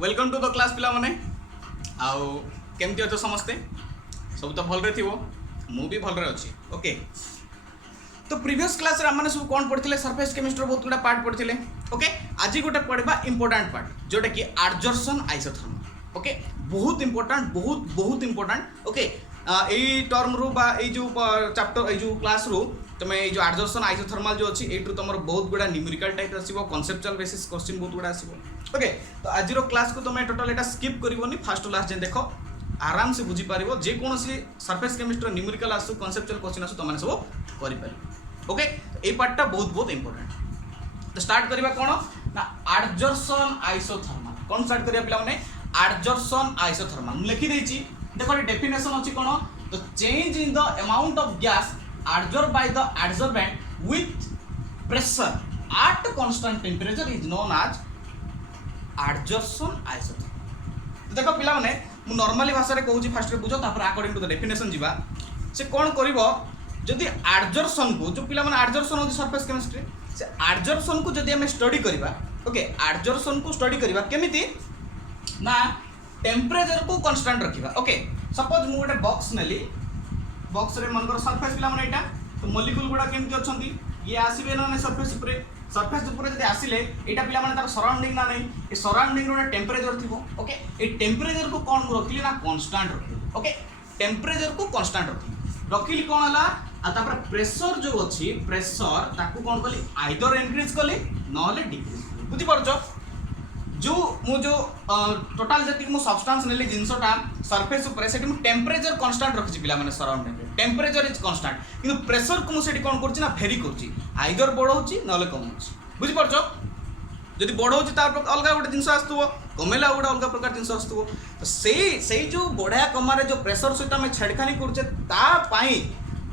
Welcome to the class पिला माने आउ केमती अच्छो समस्ते सब तो भलरे थिवो मु भी भलरे अच्छी ओके। तो प्रीवियस क्लास रे हमने सब कौन पढ़ते सरफेस केमिस्ट्री बहुत गुड़ा पार्ट पढ़ते ओके। आज गोटे पढ़ा इंपोर्टाट पार्ट जोटा कि एडजॉर्प्शन आइसोथर्मल ओके। बहुत इंपोर्टाट बहुत इंपोर्टाट ओके। यही टर्म रु बा जो चैप्टर जो क्लास रु तुम्हें ये जो एडजॉर्प्शन आइसोथर्मल जो अच्छी एट्रू तुम बहुत गुड़ा न्यूमेरिकल टाइप आसो कॉन्सेप्चुअल बेसिस क्वेश्चन बहुत गुड़ा आसो ओके। तो आज क्लास को तुम टोटाल एटा स्किप करनी फास्ट टू लास्ट देख आराम से बुझीपार जेकोसी सरफेस केमिस्ट्री न्यूमेरिकल आसू कॉन्सेप्चुअल क्वेश्चन आसू तुमने सब कर ओके। ये पार्टा बहुत इंपोर्टेंट। तो स्टार्ट करवा कौन ना एडजॉर्प्शन आइसोथर्मल कौन स्टार्ट करिया पिला माने एडजॉर्प्शन आइसोथर्मल लिखि देछि देखो डेफिनेशन अछि कोन तो change in the amount of gas adsorbed by the adsorbent with pressure at constant temperature is known as adsorption isothermal। तो देखो पिला माने मु नॉर्मली भाषा रे कहूची फास्ट रे बुझो तापर अकॉर्डिंग टू द डेफिनेशन जीवा से कोन करिवो जदि एडजॉर्प्शन को जो पिला माने एडजॉर्प्शन होची सरफेस केमिस्ट्री से एडजॉर्प्शन को जदि हम स्टडी करबा ओके। एडजॉर्प्शन को स्टडी करबा केमिति ना टेम्परेचर को कांस्टेंट रखिबा ओके। सपोज मु गोटे बॉक्स नेली बॉक्स रे मनकर सरफेस पिला माने एटा तो मॉलिक्यूल गुडा केमति अछंती ये आसीबे ना सरफेस ऊपर जदि आसिले एटा पिला माने तार सराउंडिंग ना नहीं ए सराउंडिंग रो टेम्परेचर थिबो ओके। ए टेम्परेचर को कोन रखिली ना कांस्टेंट रखिली ओके। टेम्परेचर को कांस्टेंट रखिली कोन हला आ तापर प्रेशर जो अछि प्रेशर ताकू कोन कली आइदर इंक्रीज कली नहले डिक्रीज बुझी परछो। जो टोटाल जति मु सब्सटेंस नेली जिंसटा सरफेस ऊपर सेठी मु टेम्परेचर कांस्टेंट रखछि पिला माने सराउंडिंग टेम्परेचर इज कांस्टेंट किंतु प्रेशर को मु सेठी कोन करछि ना भेरी करछि आइदर बढौछि नले कमौछि बुझि परछो। जदि बढौछि तार अलगा गोटे जिंस आस्तुबो कमेला गोटे अलगा प्रकार जिंस आस्तुबो तो सेई जो बढ़िया कमारे जो प्रेशर सहित हम छेड़खानी करछे ता पई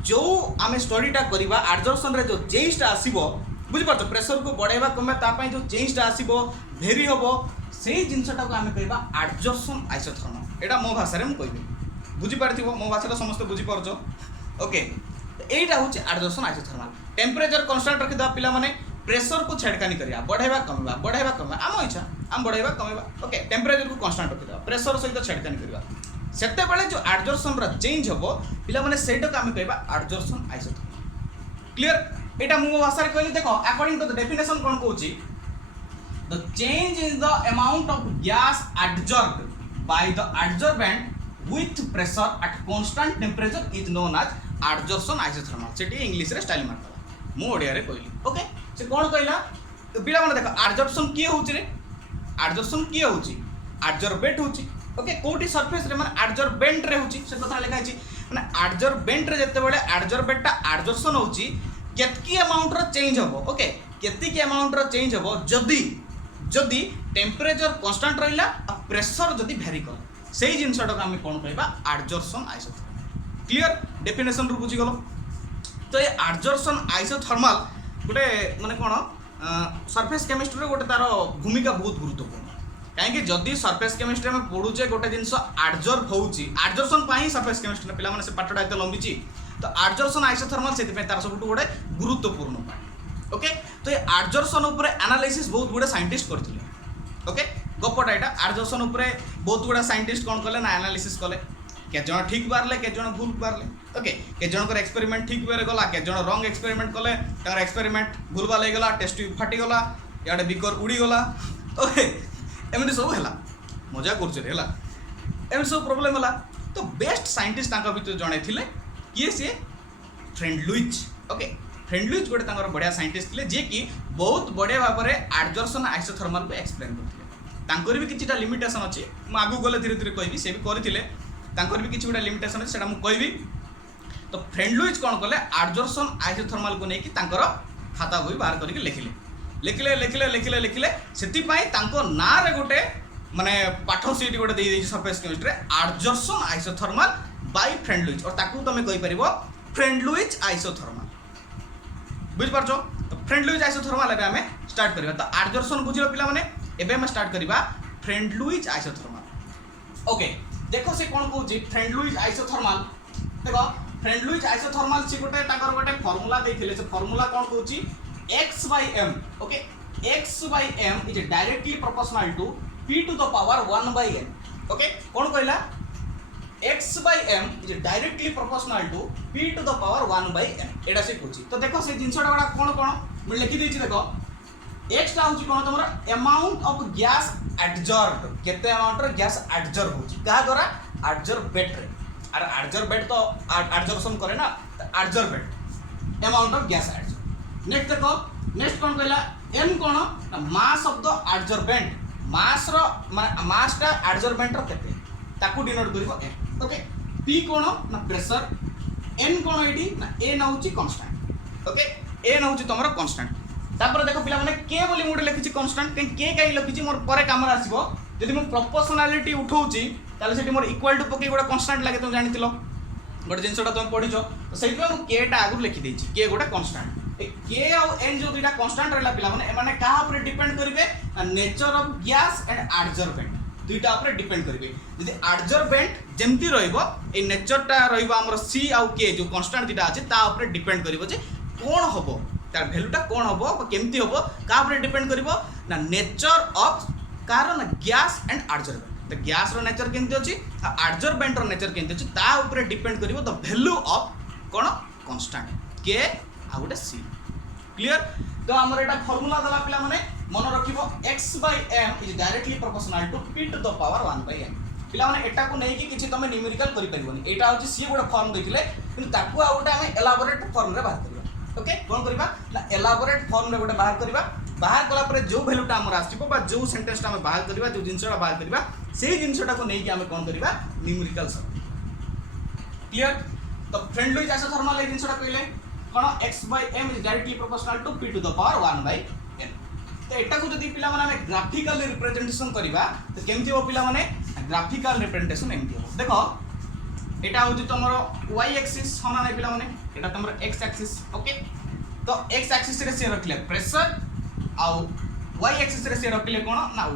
जो आमे स्टडीटा करबा एडजॉर्प्शन रे जो चेंजटा आसीबो बुझि परछो प्रेशर को बढ़ाइबा कमे ता पई जो चेंजटा आसीबो भेरी होबो सेई जिंसटा को आमे कहबा एडजॉर्प्शन आइसोथर्मल। एटा मो भाषा रे हम कहबी बुझी पारथिबो मो भाषा समस्त बुझी परछो ओके। एटा होची एडजॉर्प्शन आइसोथर्मल। टेम्परेचर कांस्टेंट रखि दा पिला माने प्रेशर को छेड़खानी करिया बढ़ाइबा कमेबा आम इच्छा आम बढ़ाइबा कमेबा ओके। टेम्परेचर को कांस्टेंट रखि दा प्रेशर सहित छेड़खानी करिया सेते बेले जो एडजॉर्प्शन रा चेंज होबो पिला माने सेटा को आमे कहबा एडजॉर्प्शन आइसोथर्मल। क्लियर एटा मो भाषा रे कहली देखो अकॉर्डिंग टू द डेफिनेशन कोन कहूची the change in the amount of gas adsorbed by the adsorbent with pressure at constant temperature is known as adsorption isothermal। Sethi English रे स्टाइल मारता मु ओडिया रे कहली ओके। से कोन कहला पिला माने देखो एडजॉर्प्शन की होउची रे एडजॉर्प्शन की होउची एडजॉर्बेंट होउची ओके। कोठी सरफेस रे माने एडजॉर्बेंट रे होउची से कथा लिखा अछि माने एडजॉर्बेंट रे जते बेले एडजॉर्बेंट ता एडजॉर्प्शन होउची केतकी अमाउंट रो चेंज होबो ओके। केतकी अमाउंट रो चेंज होबो जदि टेम्परेचर कांस्टेंट रहिला आ प्रेशर जदि भेरी कर सेही जिंसटा को हम कोन कहबा एडजॉर्प्शन आइसोथर्मल। क्लियर डेफिनेशन रु बुझी गलो। तो ये एडजॉर्प्शन आइसोथर्मल गोटे माने कोन सरफेस केमिस्ट्री रे गोटे तार भूमिका बहुत गुरुत्वपूर्ण काहे कि जदि सरफेस केमिस्ट्री में पढुचे गोटे जिंस एडजॉर्ब होउची एडजॉर्प्शन पाई सरफेस केमिस्ट्री पिला माने से पाठटा एते लंबीची तो एडजॉर्प्शन आइसोथर्मल सेति पे तार सबटु गोटे गुरुत्वपूर्ण पार्ट ओके। तो ये एडजॉर्प्शन ऊपर एनालिसिस बहुत गुडे साइंटिस्ट करथिले ओके। गपटा एटा एडजॉर्प्शन ऊपर बहुत गुडा साइंटिस्ट कोन करले ना एनालिसिस कले के जण ठीक बारले के जण भूल बारले ओके। के जण कर एक्सपेरिमेंट ठीक बेरे गला के जण रॉन्ग एक्सपेरिमेंट कले तार एक्सपेरिमेंट भूलबा ले गला टेस्ट ट्यूब फाटी गला याडे बिकर उड़ी गला ओके। एमनी सब हला मजा करछ रे हला एमनी सब प्रॉब्लम हला। तो बेस्ट साइंटिस्ट ताका भीतर जणे थिले किए से फ्रेंड लुइज ओके। फ्रेंड लुइज गोटे तांकर बढ़िया साइंटिस्ट थिले जे कि बहुत बढ़िया भाव में एडजॉर्प्शन आइसोथर्मल को एक्सप्लेन करथिले। तांकर भी किछिटा लिमिटेशन अछि मु आगु गले धीरे धीरे कहबी से भी करथिले तांकर भी किछिटा लिमिटेशन अछि सेटा मु कहबी। तो फ्रेंड लुइज कोन करले एडजॉर्प्शन आइसोथर्मल को नेकी तांकर खाता बही बाहर करके लिखिले सेति पई तांको ना रे गोटे माने पाठ सीट गोटे दे देछि surface chemistry adsorption isothermal by Freundlich और ताकू तमे कहि परिबो फ्रेंड लुइज आइसोथर्मल बुझ पारछो। तो फ्रेंड लुइज आइसोथर्मल एबे हमें स्टार्ट करबा। तो एडजॉर्प्शन बुझिलो पिला माने एबे हम स्टार्ट करबा फ्रेंड लुइज आइसोथर्मल ओके। देखो से कोन कहूची फ्रेंड लुइज आइसोथर्मल देखो फ्रेंड लुइज आइसोथर्मल से गोटे ताकर गोटे फार्मूला देथिले से फार्मूला कोन कहूची x/m okay. x by m is directly proportional to p to the power 1 by n. Okay कौन कहला x by m is directly proportional to p to the power 1 by n एटा से पूछी तो देखो से जिनसटा बडा कोन मैं लिखि देछि देखो x टा होछि कोन तमरा अमाउंट ऑफ गैस एब्जॉर्ब्ड केते अमाउंट रो गैस एब्जॉर्ब होछि का द्वारा एब्जॉर्बेट रे और एब्जॉर्बेट तो एब्जॉर्प्शन करे ना absorbate amount of gas absorb next देखो नेक्स्ट कोन कहला m कोन mass of the absorbent mass रो मास टा एब्जॉर्बेंट रो केते ताकू डिनोट करिवो m ओके p कोन ना प्रेशर n कोन एटी ना a ना होची कांस्टेंट ओके a ना होची तमरो कांस्टेंट तापर देखो पिला माने k बोली मोडे लिखिची कांस्टेंट k काई लिखिची मोर परे काम आसीबो जदि मो प्रोपोर्शनलिटी उठौची ताले सेठी मोर इक्वल टू पके गोडा कांस्टेंट लागे तुम जानितिलो गोटे जिनसटा तुम पढिछो तो सेठी मो k टा आगु लिखि देछि k गोडा कांस्टेंट ए k और n जो दुटा कांस्टेंट रहला पिला माने माने कहा ऊपर डिपेंड करिवे nature of gas and absorbent दुईटा ऊपर डिपेंड करिवे यदि एब्जॉर्बेंट जेमती रहइबो ए नेचरटा रहइबो हमर c और k जो कांस्टेंट दुटा अछि ता ऊपर डिपेंड करिवो जे कोन हबो तार वैल्यूटा कोन हबो केमती हबो का ऊपर डिपेंड करिवो ना नेचर ऑफ कारण गैस एंड एब्जॉर्बेंट तो गैस रो नेचर केमती अछि एब्जॉर्बेंट रो नेचर केमती अछि ता ऊपर डिपेंड करिवो द वैल्यू ऑफ कोन कांस्टेंट k आ गोटे c क्लियर तो हमर एटा फार्मूला दला पिला माने मन रखिबो x by m is directly proportional to p to the power 1 by n पिला माने एटा को नै कि किछि तमे न्यूमेरिकल करि परिबोनी एटा होची c गोटे फॉर्म दैथिले किंतु ताकू आ गोटे हम एलाबोरेट फॉर्म रे बाहर करबा ओके कोन करबा ना एलाबोरेट फॉर्म रे गोटे बाहर कला परे जो वैल्यूटा हमर आसीबो बा जो सेंटेंसटा हम बाहर करबा जो जिंसटा बाहर करबा सेही जिंसटा को नै कि हम कोन करबा न्यूमेरिकल सब क्लियर तो फ्रेंड लुइस ऐसा थर्मल ए जिंसटा कहले कोन x by m is directly proportional to p to the power 1 by n तो एटा को जदी पिला माने हम ग्राफिकल रिप्रेजेंटेशन करबा तो केमथि हो पिला माने ग्राफिकल रिप्रेजेंटेशन एमथि हो देखो एटा होची तमरो y एक्सिस होना नै पिला माने एटा तमरो x एक्सिस ओके तो x एक्सिस रे से रखले प्रेशर आ y एक्सिस रे से रखले कोन ना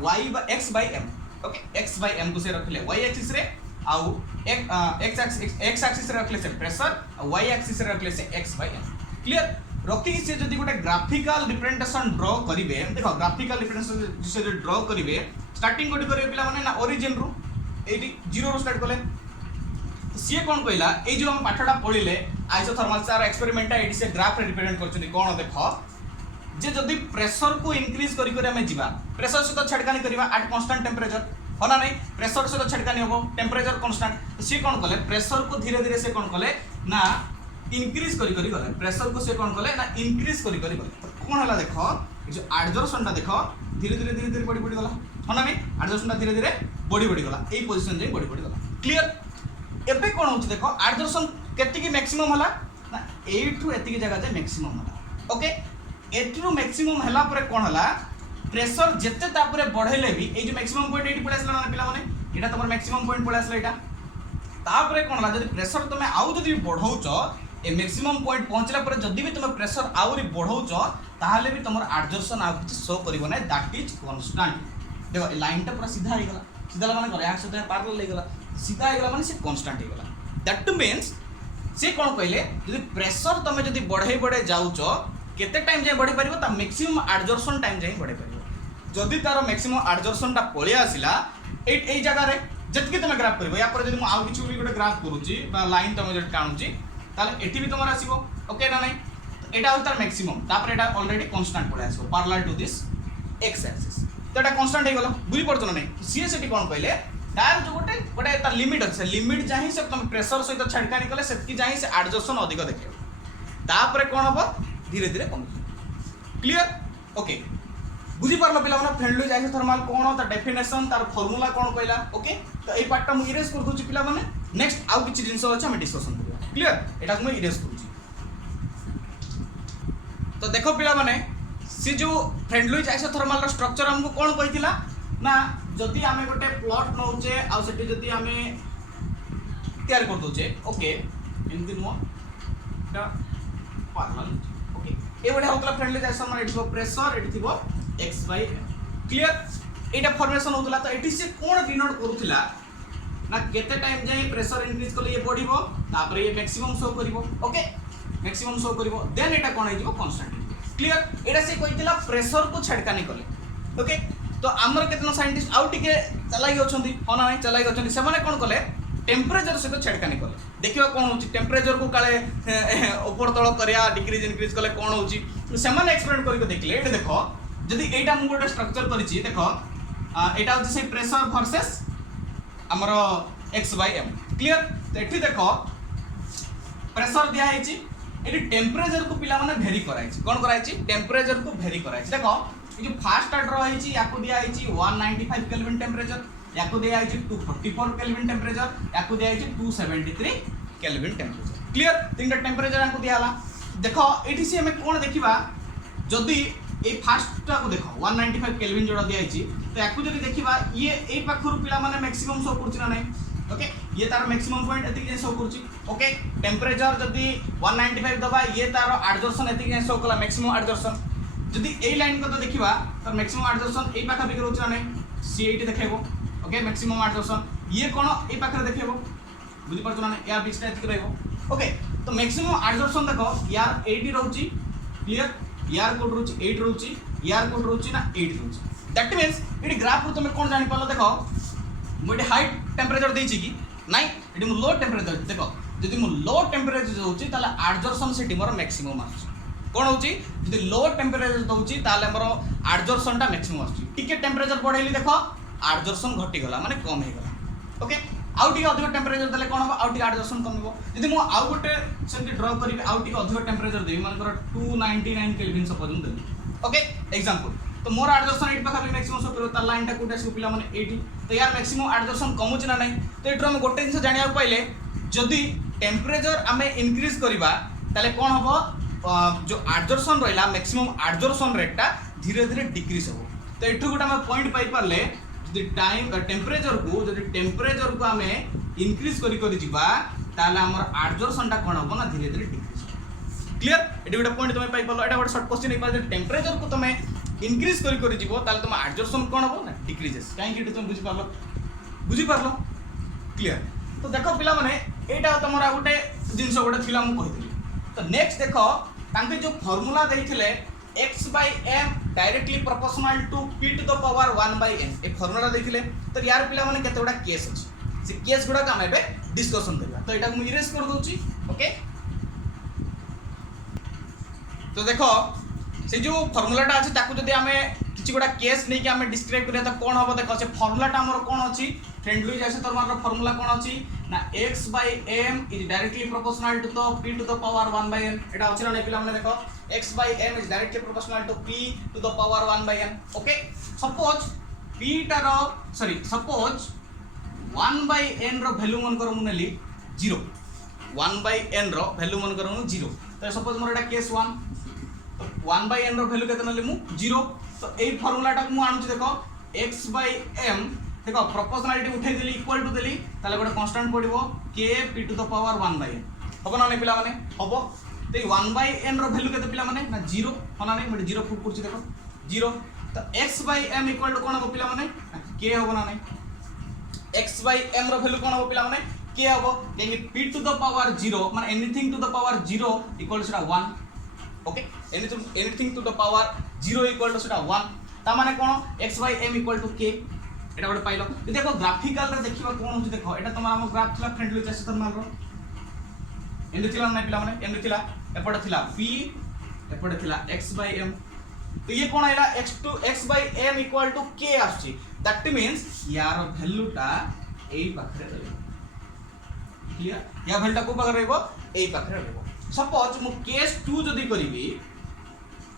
x by m okay x by m को से रखले y एक्सिस रे आउ x एक्सिस रे रखले से प्रेशर y एक्सिस रे रखले से x by m क्लियर रखी से जदी गोटे ग्राफिकल रिप्रेजेंटेशन ड्रा करिवे देखो ग्राफिकल रिप्रेजेंटेशन से जो ड्रा करिवे स्टार्टिंग कोडी करिवे पिला माने ना ओरिजिन रो एटी 0 रो स्टार्ट करले तो सी कोन कहला ए जो हम पाठडा पढिले आइसोथर्मल सार एक्सपेरिमेंट एटी से ग्राफ रे रिप्रेजेंट करछनी कोन देखो जे जदी प्रेशर को इंक्रीज करी करी हमें जीवा प्रेशर से तो छडकानी करबा एट कांस्टेंट टेंपरेचर होना नहीं प्रेशर से तो छडकानी होबो टेंपरेचर कांस्टेंट सी कोन कले प्रेशर को धीरे धीरे से कोन कले ना इंक्रीज करी करी गले प्रेशर को से कोन कले ना इंक्रीज करी करी गले कोन हला देखो जो एब्जॉर्प्शनटा देखो धीरे धीरे बढ़ी बढ़ी गला होना नहीं एब्जॉर्प्शनटा धीरे धीरे बढ़ी गला एई पोजीशन जे बढ़ी गला क्लियर एबे कोन होची देखो एब्जॉर्प्शन केति की मैक्सिमम हला ना एठू एति की जगह जे मैक्सिमम हला ओके एठू मैक्सिमम हला परे कोन हला प्रेशर जेते तापरे बढ़ेले भी ए जो मैक्सिमम पॉइंट एटी पड़े असला ना पिला माने एटा तमर मैक्सिमम पॉइंट पड़े असला एटा तापरे कोन हला जदी प्रेशर तमे आउ जदी बढ़ौचो ए मैक्सिमम पॉइंट पहुंचला पर जदी भी तुम प्रेशर आउरी बढ़ौचो ताहले भी तुमर एब्जॉर्प्शन आ किछ शो करिवो नै दैट इज कांस्टेंट देखो ए लाइन टा पूरा सीधा हो गला सीधा माने करे यहाँ से पैरेलल हो गला सीधा हो गला माने से कांस्टेंट हो गला दैट मींस से कोन कहले जदी प्रेशर तुम जदी बढ़े जाउचो केते टाइम जे बढ़ी परिबो ता मैक्सिमम एब्जॉर्प्शन टाइम जे बढ़े परिबो जदी तार मैक्सिमम एब्जॉर्प्शन टा पळे आसिला ए जगह रे जतके तुम ग्राफ करबो या पर जदी मु आ किछ भी गोटे ग्राफ करूची बा लाइन तुम जे टाणुची ताले एटी भी तुमर आसीबो ओके ना नहीं एटा हो तार मैक्सिमम तापर एटा ऑलरेडी कांस्टेंट पळे आसीबो parallel to this x axis तो एटा कांस्टेंट हे गलो बुझी पड़तो नहीं सी सेटी कोन कहले तार जो गोटे तार लिमिट अछि लिमिट जाहि से तुम प्रेशर सहित छडकानी कले सेतकी जाहि से एब्जॉर्प्शन अधिक देखे तापर कोन हबो धीरे धीरे कम क्लियर ओके बुझी पारलो पिला माने फ्रेंड लुइस आइसोथर्मल कोन तार डेफिनेशन तार फार्मूला कोन कहला ओके तो ए पार्ट टा मु इरेज कर दोची पिला माने नेक्स्ट आउ किछि जिंस अछि हम डिस्कशन करबा क्लियर एटा को मु इरेज करूची तो देखो पिला माने सी जो फ्रेंड लुइस आइसोथर्मल रो स्ट्रक्चर हमको कोन कहितिला ना जदी हमें गोटे प्लॉट नौचे आ सेठी जदी हमें तैयार कर दोचे ओके एमति नो ता पैरेलल ओके ए बडे होतला फ्रेंड लुइस आइसोथर्मल एठी प्रेशर एठी थिबो x by m clear Etah formation होतला तो एठी से कोन डिनोट करूथिला ना केते टाइम जाई प्रेशर इंक्रीज करले ये बढ़िबो तापर ये मैक्सिमम शो करिवो ओके मैक्सिमम शो करिवो देन एटा कोन हेजिवो कांस्टेंट क्लियर एटा से कहितला प्रेशर को छेड़कानी कले ओके तो आमर केतना साइंटिस्ट आउ टिके चलाई अछंती हो ना नहीं चलाई अछंती से माने कोन कले टेम्परेचर सहित छेड़कानी कले देखिबा कोन होची टेम्परेचर को काले ऊपर तळ करिया डिक्रीज इनक्रीज कले कोन होची से माने एक्सपेरिमेंट करके देखले एटा देखो जदि एटा मु गोटे स्ट्रक्चर करिछि देखो एटा होची से प्रेशर वर्सेस हमर x/m क्लियर तो एठी देखो प्रेशर दिया हेची एठी टेम्परेचर को पिला माने वेरी कराइछि कोन कराइछि टेम्परेचर को वेरी कराइछि देखो ये जो फास्ट ऑर्डर हेची याको दिया हेची 195 केल्विन टेम्परेचर याको दिया हेची 244 केल्विन टेम्परेचर याको दिया हेची 273 केल्विन टेम्परेचर क्लियर तीनटा टेम्परेचर याको दिया हला देखो एठी से हमें कोन देखिबा जदी ए फास्ट को देखो 195 केल्विन जोड़ा दिया हेची तो याको जदी देखिबा ये ए पाखरु पिला माने मैक्सिमम शो करछि ना नहीं ओके ये तार मैक्सिमम पॉइंट एति जे शो करछि ओके टेम्परेचर जदी 195 दबा ये तार एडजर्सन एति जे शो कला मैक्सिमम एडजर्सन जदी ए लाइन को तो देखिबा तो मैक्सिमम एडजर्सन ए पाखा बिक रहउछ ना नहीं C80 देखेबो ओके मैक्सिमम एडजर्सन ये कोन ए पाखा देखेबो बुझि परछ ना या बीच एति रहइबो ओके तो मैक्सिमम एडजर्सन देखो यार 80 रहउछि क्लियर यार कोड रहउछि 8 रहउछि यार कोड रहउछि ना 8 रहउछि दैट मींस इडी ग्राफ रु तुमे कोन जानि पालो देखो मोटे हाई टेम्परेचर देछि कि नाही इडी मु लो टेम्परेचर देखो जदि मु लो टेम्परेचर दउछि ताले एडजर्सन सेठी मोर मैक्सिमम आछि कोन होछि जदि लो टेम्परेचर दउछि ताले मोर एडजर्सन टा मैक्सिमम आछि टिके टेम्परेचर बढ़ेली देखो एडजर्सन घटी गला माने कम हे गला ओके आउ टिके अधिक टेम्परेचर देले कोन हो आउ टिके एडजर्सन कमिबो जदि मु आउ गोटे सेमति ड्रा करिबि आउ टिके अधिक टेम्परेचर देबि माने 299 केल्विन सपोज हम देबि ओके एग्जांपल तो मोर एडजर्सन 8 पाखा मैक्सिमम शो करो ता लाइन टा कोटा से पिला माने 80 तो यार मैक्सिमम एडजर्सन कमुच ना नहीं तो एट्रो हम गोटे जिंस जानिया पाइले जदि टेम्परेचर आमे इंक्रीज करबा ताले कोन हबो जो एडजर्सन रहिला मैक्सिमम एडजर्सन रेट टा धीरे धीरे डिक्रीज हो तो एठु गोटा हम पॉइंट पाई परले जदि टाइम टेम्परेचर को आमे इंक्रीज करी जिबा ताले हमर एडजर्सन टा कोन हबो ना धीरे धीरे डिक्रीज क्लियर एटी गोटा पॉइंट तुमे पाई परलो एटा गोटा शॉर्ट क्वेश्चन एक बार टेम्परेचर को तुमे इंक्रीज करी जीवो ताले तुम एडजर्सन कोन हबो ना डिक्रीजेस काहे तुम बुझी पारलो क्लियर तो देखो पिला माने एटा तमरा गोटे जिंस गोटे थिला मु कहितली तो नेक्स्ट देखो तांके जो फार्मूला देइथिले x/m directly proportional to p to the power 1/n ए फार्मूला देइथिले तो यार पिला माने केते गोटा केस अछि से केस गुडा का हम एबे डिस्कशन करबा तो एटा मु इरेज कर दोछि ओके तो देखो से जो फार्मूलाटा अछि ताकू जदि हमें किछि गोटा केस नै कि हमें डिस्क्राइब करिया त कोन हबो देखो से फार्मूलाटा हमर कोन अछि फ्रेंडली जैसे तरमार फार्मूला कोन अछि ना x/m is directly proportional to the p to the power 1/n एटा अछि ना पिला माने देखो x/m is directly proportional to p to the power 1/n okay suppose suppose 1/n रो वैल्यू मन करो मुनेली 0 1/n रो वैल्यू मन करो 0 तो सपोज मोर एटा केस 1 1/n रो वैल्यू केतना ले मु 0 तो ए फार्मूला टा मु आनु देखो x/m देखो प्रोपोर्शनलिटी उठै देली इक्वल टू देली ताले गोटे कांस्टेंट पडिबो k p to the power 1/n हबो ना नै पिला माने हबो तो 1/n रो वैल्यू केते पिला माने ना 0 होना नै मते 0 पुट करछि देखो 0 तो x/m इक्वल टू कोन हबो पिला माने k हबो ना नै x/m रो वैल्यू कोन हबो पिला माने k हबो कि p टू द पावर 0 माने anything to the power 0 equal to 1 okay anything to the power 0 equal to 1 ता माने कोन x/m इक्वल टू k एटा गोटे पाइलो देखो ग्राफिकल रे देखिबा कोन होची देखो एटा तमार हम ग्राफ थिला फ्रेंडली चेस तरमार रो एंड थिला नै पिला माने एंड थिला एपडे थिला p एपडे थिला x/m तो ये कोन आइला x/m इक्वल टू k आछी दैट मींस यार वैल्यू टा एई पाखरे रहबो क्लियर या वैल्यू टा को पाखरे रहबो एई पाखरे रहबो सपोज मु केस 2 जदी करबी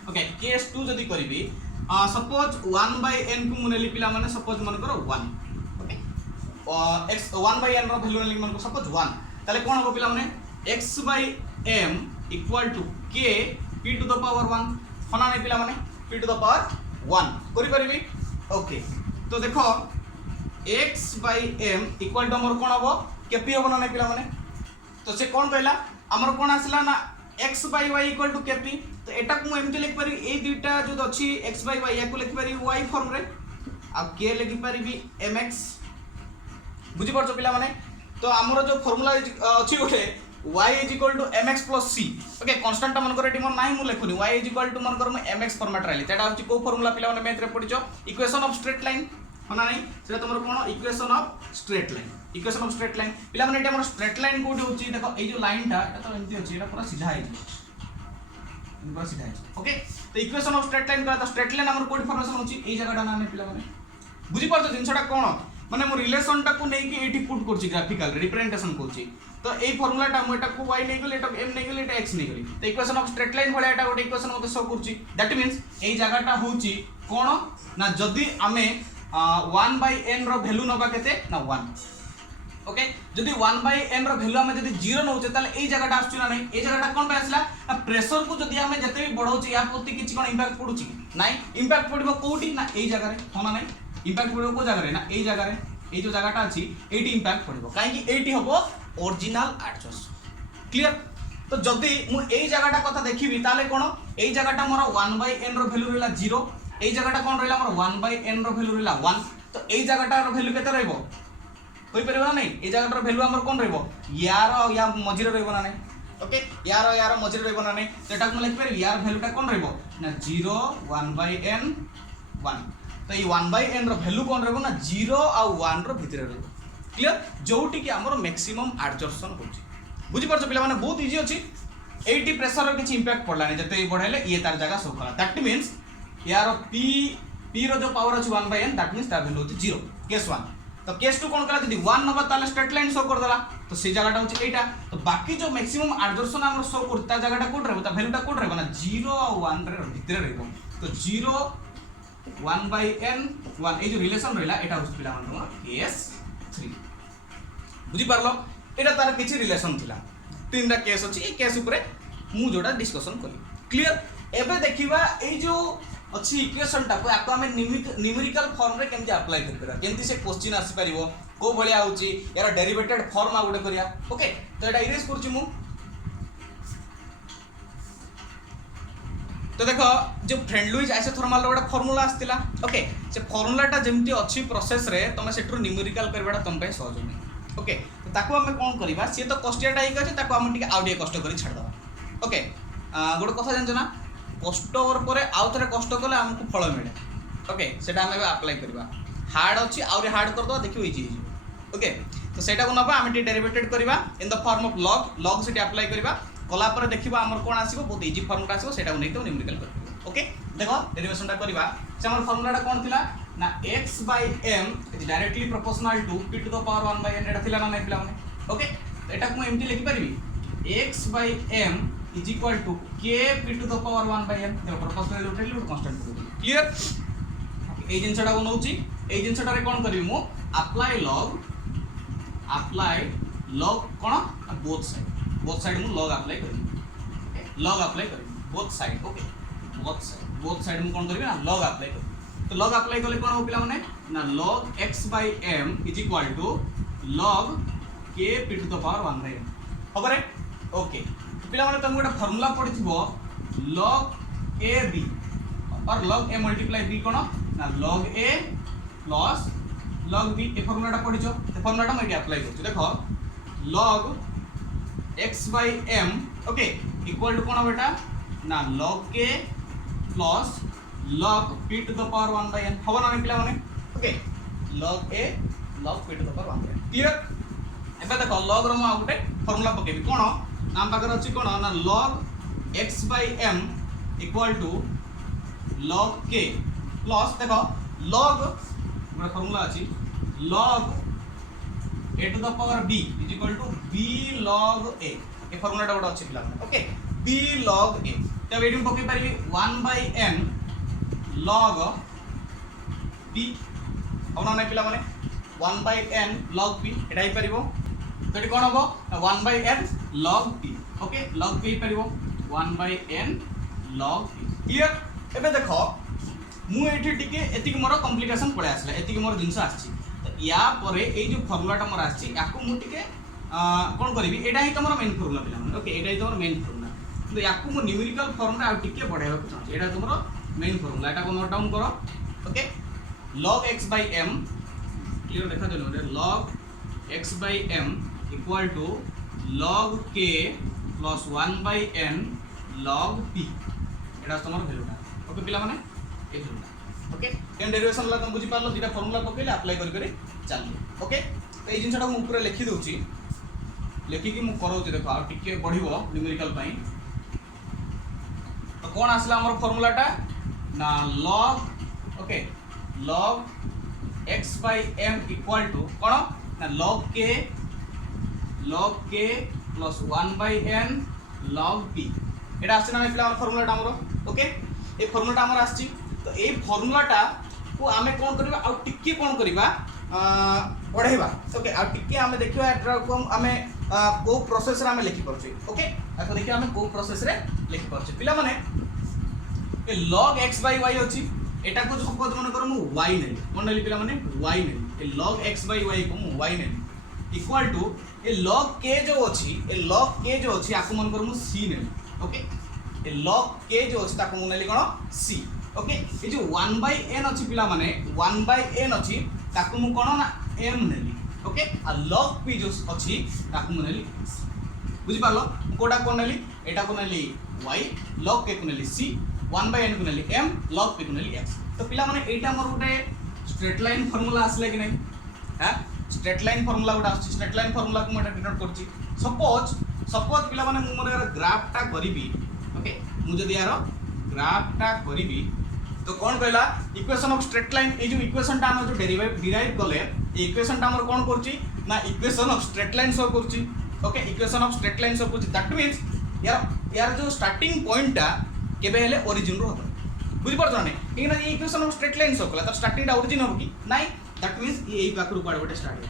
ओके केस 2 जदी करबी सपोज 1/n को मुनेली पिला माने सपोज मन करो 1 ओके x 1/n रो वैल्यू नेली मन को सपोज 1 ताले कोन हो पिला माने x/m equal to k p to the power 1 फना नै पिला माने p टू द पावर 1 करि परिबी ओके तो देखो x/m इक्वल टू हमर कोन हबो kp हबो ना नै पिला माने तो से कोन कहला हमर कोन आसला ना x/y इक्वल टू kp तो एटा को एमके लिख पारी ए दुईटा जो अछि x/y या को लिख पारी y फॉर्म रे आ k लिख पारी mx बुझी परछो पिला माने तो हमर जो फार्मूला अछि ओठे y is equal to mx plus c okay constant मनकर एटी मन नाही मु लेखुनी y इज इक्वल टू मनकर म mx फॉर्मेट राइली तेटा होची को फार्मूला पिला माने मैथ रे पडिचो इक्वेशन ऑफ स्ट्रेट लाइन होना नहीं सेटा तुमर कोन इक्वेशन ऑफ स्ट्रेट लाइन पिला माने एटा हमर स्ट्रेट लाइन कोठी होची देखो ए जो लाइन टा एटा तो एंती होची एटा पूरा सीधा है पूरा सीधा है ओके तो इक्वेशन ऑफ स्ट्रेट लाइन का तो स्ट्रेट लाइन हमर कोठी फॉर्मेशन होची ए जगह ना पिला माने बुझी परतो जिनसटा कोन माने मो रिलेशन टा को नै कि एठी पुट करची ग्राफिकल रिप्रेजेंटेशन करची तो ए फार्मूला टा मो एटा को y नै गेले एटा m नै गेले एटा x नै गेले तो इक्वेशन ऑफ स्ट्रेट लाइन भले एटा गोटे इक्वेशन मते शो करची दैट मींस ए जगह टा होची कोन ना जदी हमें 1/n रो वैल्यू नबा केते ना 1 ओके जदी 1/n रो वैल्यू हमें जदी 0 नउचे ताले ए जगह टा आछुना नै ए जगह टा कोन पे आसला ना प्रेशर को जदी हमें जते भी बढ़ौची या प्रति किछि कोन इंपैक्ट पडुची नाइ इंपैक्ट पडिबो कोठी ना ए जगह रे होना नै इंपैक्ट पडिबो को जगह रे ना ए जगह रे ए जो जगह टा अछि एटी इंपैक्ट पडिबो काहे कि एटी हबो ओरिजिनल एडजस्ट क्लियर तो जदी मु ए जगह टा कथा देखिबी ताले कोन ए जगह टा मोर 1/n रो वैल्यू रहला 0 ए जगह टा कोन रहला मोर 1/n रो वैल्यू रहला 1 तो ए जगह टा रो वैल्यू केते रहइबो होई परबो ना नै ए जगह टा रो वैल्यू हमर कोन रहइबो यार या मझिरे रहइबो ना नै ओके यार मझिरे रहइबो ना नै सेटा को लिख परबी यार वैल्यू टा कोन रहइबो ना 0 1/n 1 तो ये 1/n रो वैल्यू कोन रहबो ना 0 आ 1 रो भितरे रहबो क्लियर जोटी कि हमर मैक्सिमम एडजर्शन होची बुझी परछ पिला माने बहुत इजी अछि 80 प्रेशर रो किछि इंपैक्ट पड़ला नै जते बढ़ाइले ये तार जगह शो करा दैट मींस यार p रो जो पावर अछि 1/n दैट मींस तार वैल्यू होची 0 केस 1 तो केस 2 कोन कला जदी 1 नबा ताले स्ट्रेट लाइन शो कर देला तो से जगहटा होची एटा तो बाकी जो मैक्सिमम एडजर्शन हमर शो करता जगहटा कोड रहबो ता वैल्यूटा कोड रहबो ना 0 आ 1 रे भितरे रहबो तो 0 1/n 1 ए जो रिलेशन रहला एटा होची पिला मानरो केस 3 बुझी पारलो एटा तार किछि रिलेशन थिला तीनटा केस अछि ए केस ऊपर मु जोडा डिस्कशन करी क्लियर एबे देखिबा ए जो अछि इक्वेशन टा को आको हमें न्यूमेरिकल फॉर्म रे केमति अप्लाई करबा केमति से क्वेश्चन आसी परिबो को भलिया होची यार डेरिवेटेड फॉर्म आ गुडे करिया ओके तो एटा इरेज करछि मु तो देखो जो फ्रेंड लुइस आइसोथर्मल रो फार्मूला आस्तिला ओके से फार्मूला टा जेमति अछि प्रोसेस रे तमे सेट्रो न्यूमेरिकल करबाडा तम पे सहज नै ओके तो ताको हमें कोन करबा से तो कष्टियाटा एक अछि ताको हम टिके आउडिया कष्ट करी छाड़ दबा ओके गोटे कथा जानछ ना कष्ट परे आउ थरे कष्ट कले हमको फल मिले ओके सेटा हम अप्लाई करबा हार्ड अछि आउरी हार्ड कर दो देखियो इजी ओके तो सेटा को नबा हम टी डेरिवेटेड करबा in the form of log सेटा अप्लाई करबा कला पर देखिबा हमर कोन आसीबो बहुत इजी फॉर्मूला आसीबो सेटा को नै तो न्यूमेरिकल करबा ओके देखो डेरिवेशन टा करबा से हमर फॉर्मूलाटा कोन थिला ना x/m is directly proportional to p to the power 1/n एटा थिला ना नै पिला माने ओके तो एटा को एमटी लिखि परबी x/m is equal to k p to the power 1/n देखो प्रोपोर्शनल उठैली और कांस्टेंट को क्लियर ए जिंसटा को नउची ए जिंसटा रे कोन करबी मु अप्लाई log कोन बोथ साइड मु log अप्लाई करबी log अप्लाई करबी both side okay both side मु कोन करबी ना log अप्लाई करबी तो log अप्लाई करले कोन हो पिला माने ना log x/m is equal to log k p to the power 1/n okay okay पिला माने तुम गोटे फार्मूला पढिथिबो log a b और log a मल्टीप्लाई b कोन ना log a plus log b ए फार्मूलाटा पढिचो ए फार्मूलाटा मैं अप्लाई करछु देखो log x/m okay equal to कोन बेटा ना log k plus log p to the power 1/n हबो ना पिला माने okay log a log p to the power 1/n clear एबे देखो log रो म गोटे फार्मूला पकेबी कोन नाम पाकर अछि कोन ना log x/m equal to log k plus देखो log गोटे फार्मूला अछि log a to the power b is equal to b log a ए फार्मूलाटा गोटे अछि पिला ओके b log a तब एडी पके पारिबी 1/n log p औना नै पिला माने 1/n log p एटा ही परिबो तो एटी कोन हबो 1/n log p okay log p परिबो 1/n log p clear एबे देखो मु एठी टिके एतिक मोर कॉम्प्लिकेशन पळे आसला एतिक मोर जिंस आछि तो या परे ए जो फार्मूलाटा मोर आछि याको मु टिके कोन करबी एटा ही तमरो मेन फार्मूला पिला माने ओके एटा ही तमरो मेन फार्मूला तो याको मु न्यूमेरिकल फॉर्म रे आ टिके बढ़ाइबा को चाहछि एटा तमरो मेन फार्मूला एटा को नोट डाउन करो ओके log x/m क्लियर देखा देलो रे log x/m equal to log k plus 1 by n log p एटा तमर वैल्यूटा ओके पिला माने ए वैल्यूटा ओके केन डेरिवेशन ला तुम बुझी पारलो दिटा फार्मूला पकेले अप्लाई करि करि चललो ओके तो ए जिनसटा मु ऊपर लिखि दोची लिखि कि मु करौची देखो आ टिके बढ़िबो न्यूमेरिकल पई तो कोन आसला हमर फार्मूलाटा ना log okay log x by m equal to कोन ना log k plus 1 by n log p एटा आछि ना पिला फार्मूलाटा हमर ओके ए फार्मूलाटा हमर आछि तो ए फार्मूलाटा को आमे कोन करबा आ टिके कोन करबा पढाइबा ओके आ टिके आमे देखिबा एटा को आमे को प्रोसेस रे आमे लिखि परछि ओके आ तो देखिबा आमे को प्रोसेस रे लिखि परछि पिला माने ए log x by y अछि एटा को सपोज मन कर मु y नै कोन नेली पिला माने y नै ए log x by y को मु y नै equal to a log k जो अछि ए log k जो अछि आको मन कर मु c नै ओके ए log k जो अछि ताको मु नेली कोन c ओके ए जो 1 by n अछि पिला माने 1 by n अछि ताको मु कोन ना m नेली ओके आ log p जो अछि ताको मु नेली बुझि पालो कोडा कोन नेली एटा को नेली y log k को नेली c 1 by n को नेली m log p को नेली x तो पिला माने एटा मोर गोटे स्ट्रेट लाइन फार्मूला आसले कि नै हां स्ट्रेट लाइन फार्मूला गोटा आछि स्ट्रेट लाइन फार्मूला को मोटा डिनोट करछि सपोज पिला माने मु मोर ग्राफ टा करिवि ओके मु जदि यार ग्राफ टा करिवि तो कोन कहला इक्वेशन ऑफ स्ट्रेट लाइन ए जो इक्वेशन टा हम जो डिराइव करले ए इक्वेशन टा हमर कोन करछि ना equation of straight line solve करछि okay equation of straight line solve करछि दैट मींस यार जो स्टार्टिंग पॉइंट टा केबे हेले ओरिजिन रो होबो बुझि परछ नै कि ना ए equation of straight line solve कला त स्टार्टिंग टा ओरिजिन होबो कि नाही दैट मींस ये एई पाखरु कोड गोटे स्टार्ट हो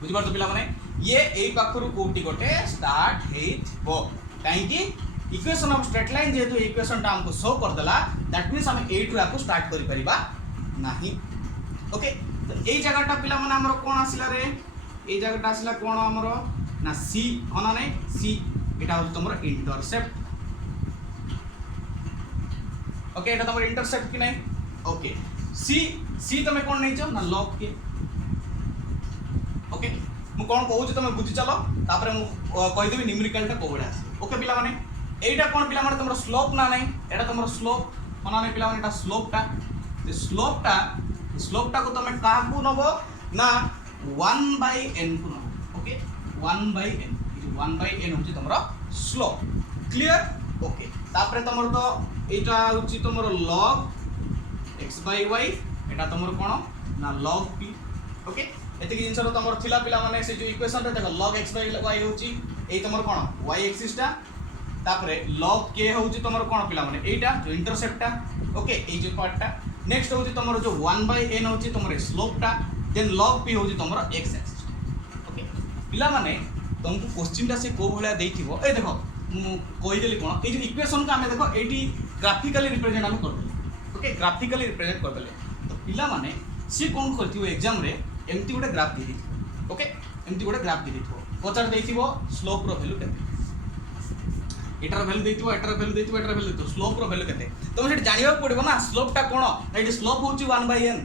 बुझि परछ पिला माने ये एई पाखरु कोटी गोटे स्टार्ट हेइबो काहे कि इक्वेशन ऑफ स्ट्रेट लाइन जेतु इक्वेशन टा हमको शो कर देला दैट मींस हम 8 रा को स्टार्ट करि परिबा नाही ओके तो एई जगहटा पिला माने हमर कोन आसिला रे एई जगहटा आसिला कोन हमर ना सी होना नै सी एटा हो तमर इंटरसेप्ट ओके एटा तमर इंटरसेप्ट कि नै ओके सी तमे कोन नै छ ना log के ओके मु कोन कहू छ तमे बुझि चलो तापर मु कहि देबी न्यूमेरिकल टा कोबडा आसी ओके पिला माने एटा कोन पिला माने तमरो स्लोप ना नै एटा तमरो स्लोप होना नै पिला माने एटा स्लोप टा को तमे का को नबो ना 1 by n को नबो okay 1 by n 1 by n होची तमरो स्लोप क्लियर ओके तापर तमरो तो एटा होची तमरो log x by y एटा तमरो कोन ना log p ओके एते कि जिंसरो तमरो थिला पिला माने से जो इक्वेशन रे देखो log x by y होची एई तमरो कोन y एक्सिस टा तापरे log k होची तमरो कोन पिला माने एटा जो इंटरसेप्ट टा ओके एई जो पार्ट टा नेक्स्ट होची तमरो जो 1 by n होची तमरो स्लोप टा देन log p होची तमरो x एक्सिस ओके पिला माने तुमको क्वेश्चन टा से को भला देइथिबो ए देखो मु कहि देली कोन ए जो इक्वेशन का हमें देखो एटी ग्राफिकली रिप्रेजेंट हम कर देली ओके ग्राफिकली रिप्रेजेंट कर देले तो पिला माने से कोन करथिबो एग्जाम रे एमती गोटे ग्राफ दे दिथिबो ओके एमती गोटे ग्राफ दे दिथिबो पचार देथिबो स्लोप रो वैल्यू केते एटार वैल्यू देथिबो एटार वैल्यू देथिबो एटार वैल्यू देथिबो स्लोप रो वैल्यू केते तुम सेठ जानिबा पड़िबो ना स्लोप टा कोन एटी स्लोप होची 1 by n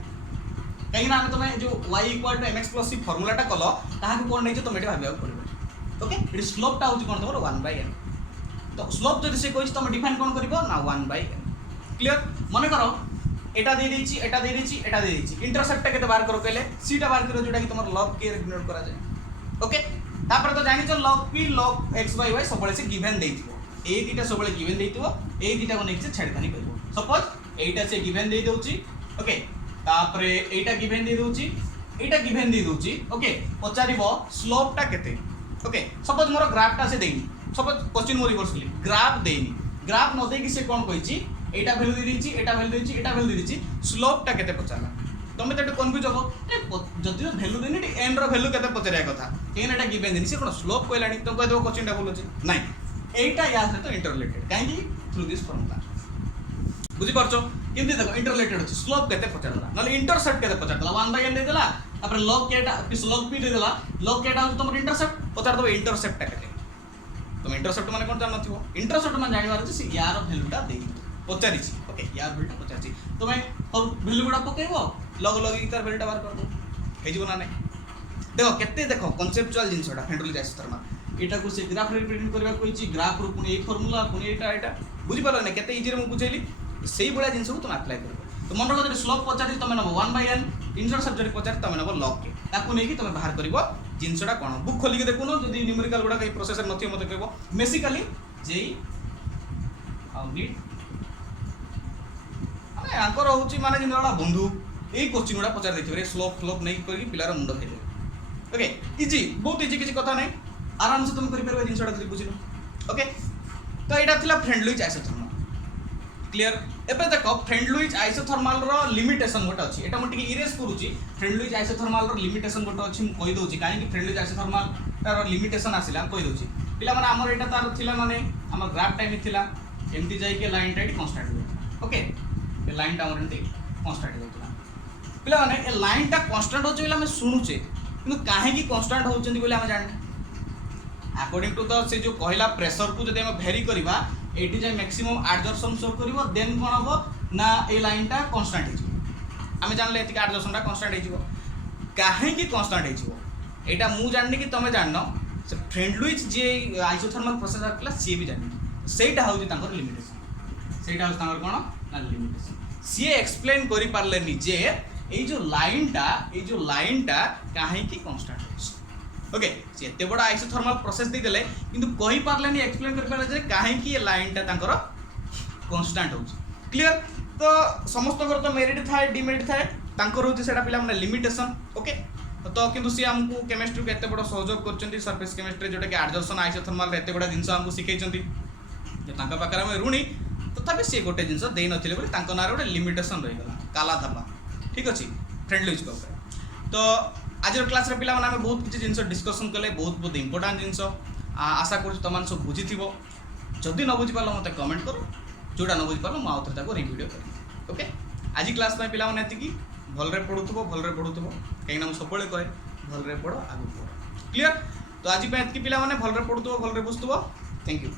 कहीं ना हम तुम जो y = mx + c फार्मूला टा कलो ताहा को कोन नै जे तुम एटा भाबिया पड़िबो ओके एटी स्लोप टा होची कोन तमरो 1 by n तो स्लोप जदि से कहि तुम डिफाइन कोन करबो ना 1 by n क्लियर माने करो एटा दे देछि एटा दे देछि एटा दे देछि इंटरसेप्ट टा केते बाहर करो कहले c टा बाहर करो जोटा कि तमर log k रे डिनोट करा जाय ओके तापर तो जानि छ log p log x by y सबले से गिवन देइथिबो ए दीटा सबले गिवन देइथिबो ए दीटा को नेक्स्ट छेड़खानी करबो सपोज एटा से गिवन दे दोछि ओके तापर एटा गिवन दे दोछि एटा गिवन दे दोछि ओके पचारिबो स्लोप टा केते ओके सपोज मोर ग्राफ टा से देइनी सपोज क्वेश्चन मोर रिवर्स कली ग्राफ देइनी ग्राफ न देकी से कोन कहिछि एटा वैल्यू दे दिछि एटा वैल्यू दे दिछि एटा वैल्यू दे दिछि स्लोप टा केते पचारला तमे त कन्फ्यूज हो जदि वैल्यू देनी एन रो वैल्यू केते पचरिया कथा एन एटा गिवन देनी से कोन स्लोप कहलानी तो कह देबो क्वेश्चन टा बोलो छी नाही एटा या से तो इंटररिलेटेड काहे कि थ्रू दिस फार्मूला बुझी परछो केमती देखो इंटररिलेटेड अछि स्लोप केते पचरला नले इंटरसेप्ट केते पचरला 1 by n दे देला तापर log केटा log p दे देला log केटा हो तमर इंटरसेप्ट पचर दबो इंटरसेप्ट टा केते तुम इंटरसेप्ट माने कोन जान नथिबो इंटरसेप्ट माने जानिबार अछि से यार वैल्यू टा देई पचारि छी ओके यार वैल्यू टा पचारि छी तुमे और वैल्यू गुडा पकेइबो लग लग की तार वैल्यू टा बाहर कर दो हे जीवना नै देख केते देख कनसेप्चुअल जिनसटा फ्रेंड लुइज आइसोथर्माल एटा को से ग्राफ रे रिप्रेजेंट करबा कोइची ग्राफ रो पुनी ए फार्मूला पुनी एटा बुझी पालो ना केते इजी रे मु बुझैली सेही बडा जिनस को तुम अप्लाई करबो तो मन रखो स्लोप पचारि तमे नबो 1/n इंटरसेप्ट सब्जेक्ट पचारि तमे नबो लॉग के ताकू नै कि तमे बाहर करबो जिनसटा कोन बुक खोली के देखुनो जदी न्यूमेरिकल गुडा कई प्रोसेसर नथि मते कहबो बेसिकली जेई नीट अरे आंकर होची माने जिनडा बंधु ए क्वेश्चन गुडा पचार देखिबे स्लोप फ्लोप नै करी पिलार मुंड खाइ देबे ओके इजी बहुत इजी किछि कथा नै आराम से तुम करि परबे जिनसटा जदी बुझिलो ओके तो एटा थिला फ्रेंड लुइज आइसोथर्माल क्लियर एबे देखो फ्रेंड लुइज आइसोथर्माल रो लिमिटेशन गोटे अछि एटा म टिके इरेज करूची फ्रेंड लुइज आइसोथर्माल रो लिमिटेशन गोटे अछि म कहि दोची काहे कि फ्रेंड लुइज आइसोथर्माल तार लिमिटेशन आसिला कहि दोची पिला माने हमर एटा तार थिला माने हमर ग्राफ टाइम थिला एमती जाई के लाइन टाइट कांस्टेंट हो ओके ए लाइन टा हमर एमती कांस्टेंट होतला पिला माने ए लाइन टा कांस्टेंट होचे बिला हम सुनुचे किंतु काहे कि कांस्टेंट होचंदी बोले हम जाने अकॉर्डिंग टू द से जो कहला प्रेशर को जदि हम वेरी करबा एटी जाय मैक्सिमम एडजर्शन शो करिवो देन कोन हबो ना ए लाइन टा कांस्टेंट हिजो हम जानले एति एडजर्शन टा कांस्टेंट हिजो काहे कि कांस्टेंट हिजो एटा मु जाननी कि तमे जाननो से फ्रेंड लुइज जे आइसोथर्मल प्रोसेसर क्लास सी भी जाननी सेटा होउची तांकर लिमिटेशन सेटा होउची तांकर कोन ना लिमिटेशन सी एक्सप्लेन करि पारलेनी जे ए जो लाइन टा काहे कि कांस्टेंट होउची ओके से एते बड़ा आइसोथर्मल प्रोसेस दे देले किंतु कहि पारलेनी एक्सप्लेन करि पारले जे काहे कि ये लाइन टा तांकर कांस्टेंट होउची क्लियर तो समस्त घर तो मेरिट थाए डिमेरिट थाए तांकर होउची सेटा पिला माने लिमिटेशन ओके तो किंतु सी हमकु केमिस्ट्री के एते बड़ा सहयोग करचंती सरफेस केमिस्ट्री जोटा के एडजर्शन आइसोथर्मल एते बड़ा जिंस हमकु सिखैचंती जे तांका पाकर हम ऋणी तथापि से गोटे जिंस देई नथिले बोली तांका नार गोटे लिमिटेशन रहि गला काला धब्बा ठीक अछि फ्रेंड लुइज को तो आज क्लास रे पिला माने हम बहुत किछि जिंस डिस्कशन कले बहुत इंपोर्टेंट जिंस आशा करू तमान सब बुझी थिबो जदि न बुझी पालो मते कमेंट करो जोडा न बुझी पालो म आउथरे ताको रिवीडियो करी ओके आज क्लास में पिला माने एतिकी भलरे पढुथबो कहीं ना सब कहे भलरे पढ़ आगु पढ़ क्लियर तो आज एतिकी पिला माने भलरे पढुथबो भलरे बुझथबो थैंक यू।